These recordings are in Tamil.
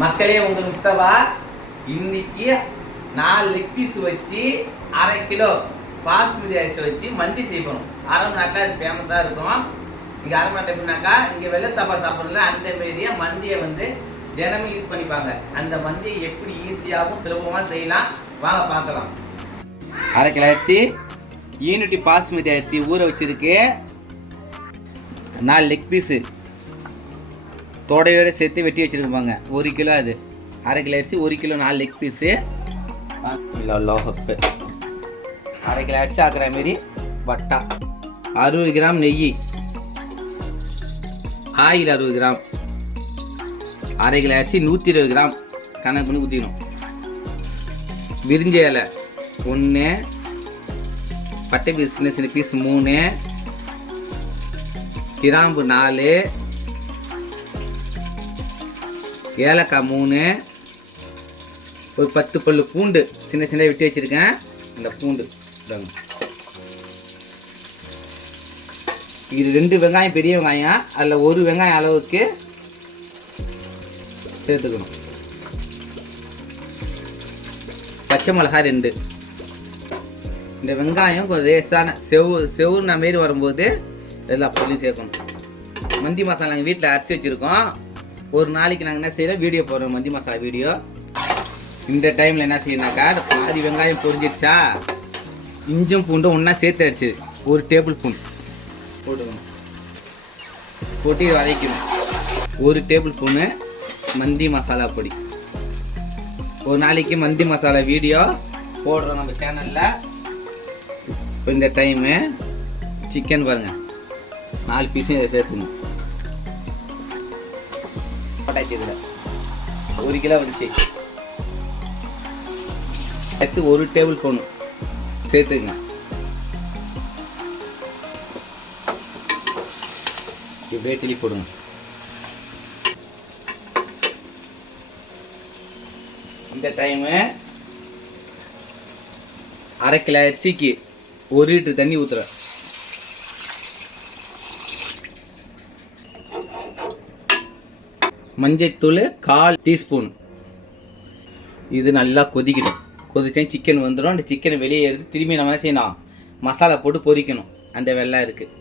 மக்களே உங்களுக்கு முஸ்தபா இன்னைக்கு நாலு லெக் பீஸ் வச்சு அரை கிலோ பாஸ்மதி அரிசி வச்சு மந்தி செய்யணும். அரபு நாட்டில் அது ஃபேமஸாக இருக்கும். இங்கே அரபு நாட்டில் எப்படின்னாக்கா இங்கே வெள்ளை சாப்பாடு சாப்பிட்றதுல அந்த மாரியே மந்தியை வந்து தினமும் யூஸ் பண்ணிப்பாங்க. அந்த மந்தியை எப்படி ஈஸியாகவும் சுலபமாக செய்யலாம். வாங்க பார்க்கலாம். அரை கிலோ அரிசி யூனிட்டி பாஸ்மதி அரிசி ஊற வச்சிருக்கு. நாலு லெக் பீஸு தோடையோட சேர்த்து வெட்டி வச்சுருப்பாங்க. ஒரு கிலோ அது. அரை கிலோ அரிசி ஒரு கிலோ நாலு லெக் பீஸு லோஹப்பு அரை கிலோ அரிசி ஆக்குற மாரி வட்டா. அறுபது கிராம் நெய். ஆயில் அறுபது கிராம். அரை கிலோ அரிசி நூற்றி இருபது கிராம். கணக்கு பண்ணி ஊற்றிக்கணும் விரிஞ்ச இலை ஒன்று பட்டை பீஸ் சின்ன சின்ன பீஸ் மூணு. கிராம்பு நாலு. ஏலக்காய் மூணு ஒரு பத்து பல்லு பூண்டு சின்ன சின்ன விட்டு வச்சுருக்கேன். இந்த பூண்டு இது ரெண்டு வெங்காயம் பெரிய வெங்காயம். அதில் ஒரு வெங்காயம் அளவுக்கு சேர்த்துக்கணும். பச்சை மிளகா ரெண்டு. இந்த வெங்காயம் கொஞ்சம் லேசான செவு செவுன மாரி வரும்போது எல்லா பொருளையும் சேர்க்கணும். மந்தி மசாலா எங்கள் வீட்டில் அரைச்சி வச்சுருக்கோம். ஒரு நாளைக்கு நாங்கள் என்ன செய்கிறோம் வீடியோ போடுறோம் மந்தி மசாலா வீடியோ. இந்த டைமில் என்ன செய்யணும்னாக்கா அந்த பாதி வெங்காயம் பொரிஞ்சிருச்சா இஞ்சும் பூண்டும் ஒன்றா சேர்த்து அடிச்சு ஒரு டேபிள் ஸ்பூன் போட்டுக்கணும். போட்டு வதக்கணும். ஒரு டேபிள் ஸ்பூனு மந்தி மசாலா பொடி. ஒரு நாளைக்கு மந்தி மசாலா வீடியோ போடுறோம் நம்ம சேனலில் இப்போ இந்த டைமு சிக்கன் பாருங்கள் நாலு பீஸும் இதை சேர்த்துங்க பட்டாச்சு இதில் ஒரு கிலோ வந்துச்சு. அரிசி ஒரு டேபிள் ஸ்பூன் சேர்த்துங்க இப்படியே கிளி போடுங்க. இந்த டைமு அரை கிலோ அரிசிக்கு ஒரு லிட்டர் தண்ணி ஊற்றுறேன் மஞ்சத்தூள் கால் டீஸ்பூன். இது நல்லா கொதிக்கணும் கொதித்தேன் சிக்கன் வந்துடும் அந்த சிக்கனை வெளியே எடுத்து திரும்பி நம்ம என்ன செய்யணும்? மசாலா போட்டு பொரிக்கணும். அந்த வெள்ளம் இருக்குது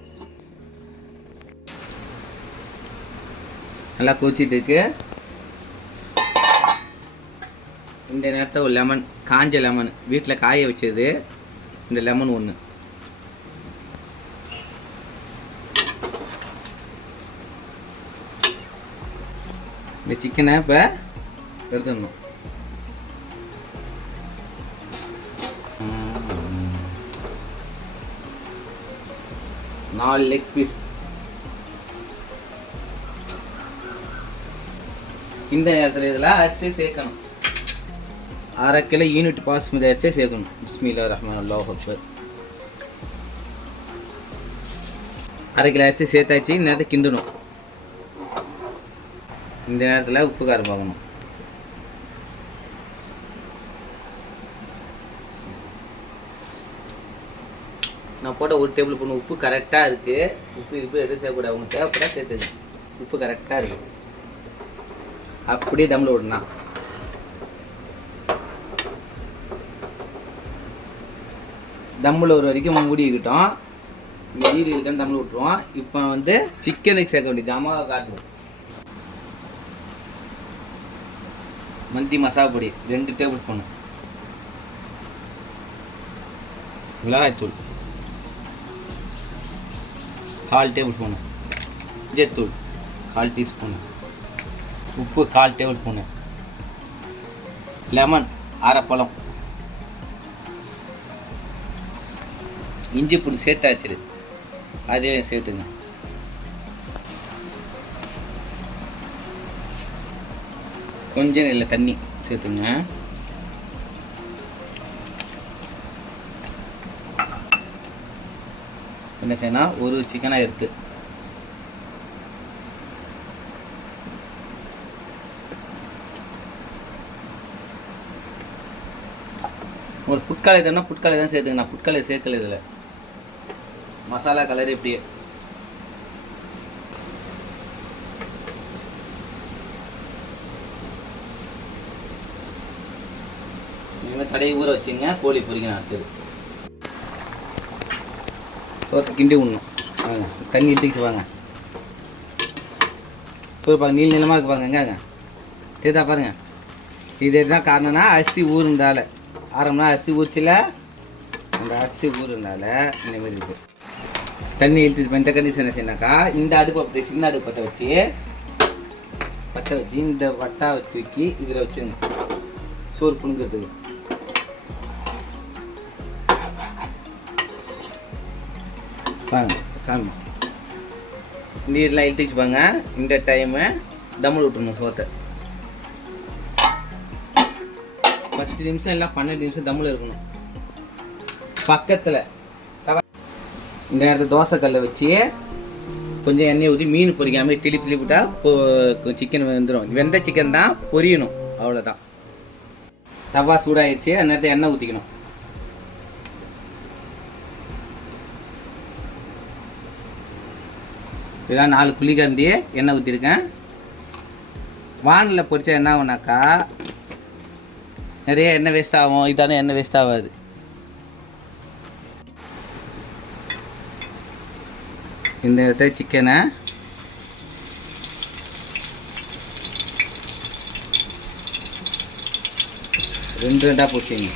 நல்லா கொதிச்சிட்டு இருக்கு. இந்த நேரத்தில் ஒரு லெமன் காஞ்ச லெமன் வீட்டில் காய வச்சது. இந்த லெமன் ஒன்று இந்த சிக்கனை இப்போ எடுத்துடணும். நாலு லெக் பீஸ் இந்த நேரத்தில் இதில் அரிசி சேர்க்கணும். அரை கிலோ யூனிட் பாஸ்மதி அரிசியை சேர்க்கணும். பிஸ்மில்லா ரஹ்மான் அல்லாஹ் அக்பர். அரை கிலோ அரிசி சேர்த்தாச்சு இந்த நேரத்தை கிண்டணும். இந்த நேரத்தில் உப்பு காரம் பார்க்கணும். நான் போட்ட ஒரு டேபிள் ஸ்பூன் உப்பு கரெக்டாக இருக்குது உப்பு இப்போ எதுவும் சேர்க்கக்கூடாது அவங்க தேவைப்படா சேர்த்துங்க உப்பு கரெக்டாக இருக்கு. அப்படியே தம்மில் விடணும் தம்மில் ஒரு வரைக்கும் மூடிக்கிட்டோம் இந்த ஈரில் தம்மில் விட்டுருவோம் இப்போ வந்து சிக்கனுக்கு சேர்க்க வேண்டிய ஜாமாவை காட்டுவோம் மந்தி மசாலா பொடி ரெண்டு டேபிள் ஸ்பூனு. மிளகாய்த்தூள். கால் டேபிள் ஸ்பூனு. மஞ்சத்தூள் கால் டீஸ்பூனு. உப்பு கால் டேபிள் ஸ்பூனு. லெமன் அரைப்பழம். இஞ்சி பூண்டு சேர்த்து அரைச்சிரு அதே சேர்த்துங்க. கொஞ்சம் இல்லை தண்ணி சேர்த்துங்க. என்ன செய்யணும் ஒரு சிக்கனாக எடுத்து. ஒரு புட்காலை தானே? புட்காலை தான் சேர்த்துக்கண்ணா புட்காலை சேர்க்கல இதில். மசாலா கலர் இப்படியே. கடையை ஊற வச்சுங்க கோழி பொறிக்க அடுத்தது. சோத்தை கிண்டி விடணும். வாங்க தண்ணி இழுத்துக்கிச்சு வாங்க. சோறு பாருங்க நீள் நீளமாக இருக்கு பாருங்க எங்கங்க தெரியுதா பாருங்க. இது என்ன காரணம்னா அரிசி ஊறுந்தால ஆரம்பம்னா அரிசி ஊறிச்சில அந்த அரிசி ஊறுனால இந்த மாதிரி இருக்குது தண்ணி இழுத்து இந்த கண்டிஷன் என்ன செய்யணாக்கா இந்த அடுப்பு அப்படி சின்ன அடுப்பு பற்ற வச்சு பற்ற வச்சு இந்த வட்டாவை தூக்கி இதில் வச்சுங்க சோறு புணுங்கிறதுக்கு. வாங்க காமி நீர்லாம் இழுத்துச்சு பாங்க இந்த டைமு தம்முள் விட்டுணும் சோத்தை. பத்து நிமிஷம் இல்லை பன்னெண்டு நிமிஷம் தமிழ் இருக்கணும். பக்கத்தில் இந்த நேரத்தில் தோசைக்கல்லை வச்சு கொஞ்சம் எண்ணெய் ஊற்றி மீன் பொரிக்காமல் திளி திருப்பிட்டா சிக்கன் வெந்துடும் வெந்த சிக்கன் தான் பொரியணும். அவ்வளோதான் தவா சூடாயிடுச்சு அந்த நேரத்தில் எண்ணெய் ஊற்றிக்கணும் இதெல்லாம் நாலு புளிக்கரண்டி எண்ணெய் ஊற்றிருக்கேன் வானில் பொறிச்சா என்ன ஆகுனாக்கா நிறைய எண்ணெய் வேஸ்ட் ஆகும். இதான எண்ணெய் வேஸ்ட் ஆகாது. இந்த இடத்துல சிக்கனை ரெண்டு ரெண்டாக போச்சுங்க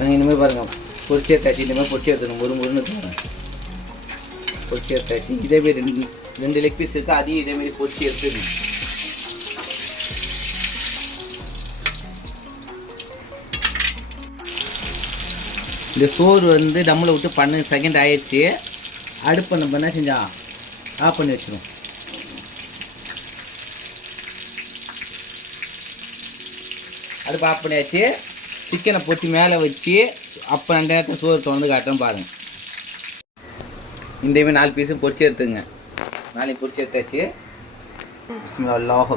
நாங்கள் இனிமேல் பாருங்கள் பொரிச்சி எடுத்தாச்சு. இனிமேல் பொரிச்சி எடுத்துக்கணும் ஒரு முருன்னு பொரிச்சி எடுத்தாச்சு. இதேமாரி ரெண்டு ரெண்டு லெக் பீஸ் இருக்குது அதையும் இதேமாரி பொரிச்சி எடுத்துக்கணும் இந்த சோறு வந்து நம்மளை விட்டு பன்னெண்டு செகண்ட் ஆயிடுச்சு. அடுப்பை நம்ம என்ன செஞ்சோம்? ஆஃப் பண்ணி வச்சிடும் அடுப்பு ஆஃப் பண்ணியாச்சு. சிக்கனை பொத்தி மேலே வச்சு அப்போ ரெண்டு நேரத்தில் சோறு திறந்து காட்டுறோம் பாருங்கள் இந்தமாரி நாலு பீஸும் பொறிச்சு எடுத்துங்க. நாலு பொரிச்சு எடுத்தாச்சு. பிஸ்மில்லா அல்லாஹ்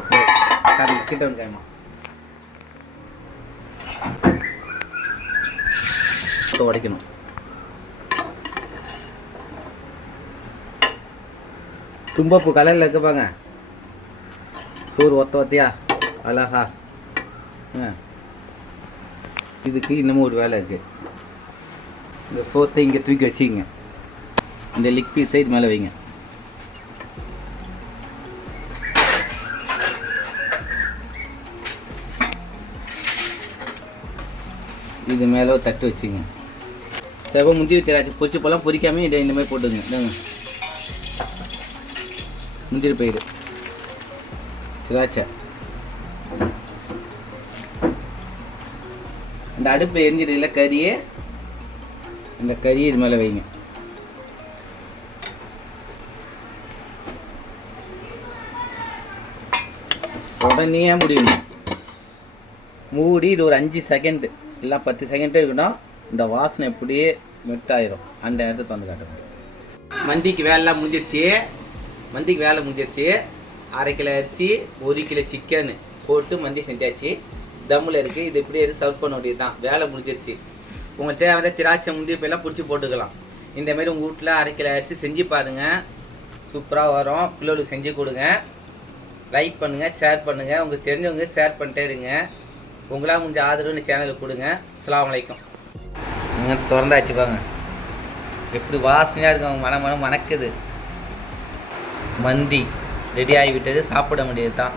கிட்ட உடைக்கணும். தும்பப்பூ கலரில் இருக்குப்பாங்க சோறு ஒத்த ஒத்தையா? அழகா. ஆ. இதுக்கு இன்னமும் ஒரு வேலை இருக்குது இந்த சோத்தை இங்கே தூக்கி வச்சிங்க. இந்த லிக் பீஸை இது மேலே வைங்க. இது மேலே ஒரு தட்டு வச்சுங்க. செவ முந்திரி திராட்சை பொறிச்சு போகலாம் பொரிக்காம இதை இந்த மாதிரி போட்டுங்க இந்தாங்க. முந்திரி பயிர் திராட்சை. இந்த அடுப்பில் எரிஞ்சிடல கறியே அந்த கறியை இது மேலே வைங்க. உடனே முடியும் மூடி இது ஒரு அஞ்சு செகண்டு இல்லை பத்து செகண்டே இருக்கணும் இந்த வாசனை எப்படியே மெட்டாயிரும். அந்த இடத்த திறந்து காட்டணும் மந்திக்கு வேலைலாம் முடிஞ்சிருச்சு. மந்திக்கு வேலை முடிஞ்சிருச்சு. அரை கிலோ அரிசி ஒரு கிலோ சிக்கன் போட்டு மந்தி செஞ்சாச்சு. தம்மில் இருக்குது இது இப்படியே சர்வ் பண்ண வேண்டியது தான். வேலை முடிஞ்சிருச்சு. உங்களுக்கு தேவையான திராட்சை முந்திரி போயெல்லாம் பிடிச்சி போட்டுக்கலாம். இந்த மாதிரி உங்கள் வீட்டில் அரைக்கல அரிசி செஞ்சு பாருங்கள் சூப்பராக வரும். பிள்ளைகளுக்கு செஞ்சு கொடுங்க. லைக் பண்ணுங்கள் ஷேர் பண்ணுங்கள் உங்களுக்கு தெரிஞ்சவங்க ஷேர் பண்ணிட்டே இருங்க. உங்களால் முடிஞ்ச ஆதரவு இந்த சேனலுக்கு கொடுங்க. அஸ்லாம் வலைக்கம் நீங்கள் திறந்தாச்சு பாங்க எப்படி வாசனையாக இருக்கும் மனம் மனம் மணக்குது. மந்தி. ரெடி ஆகிவிட்டது. சாப்பிட வேண்டியது தான்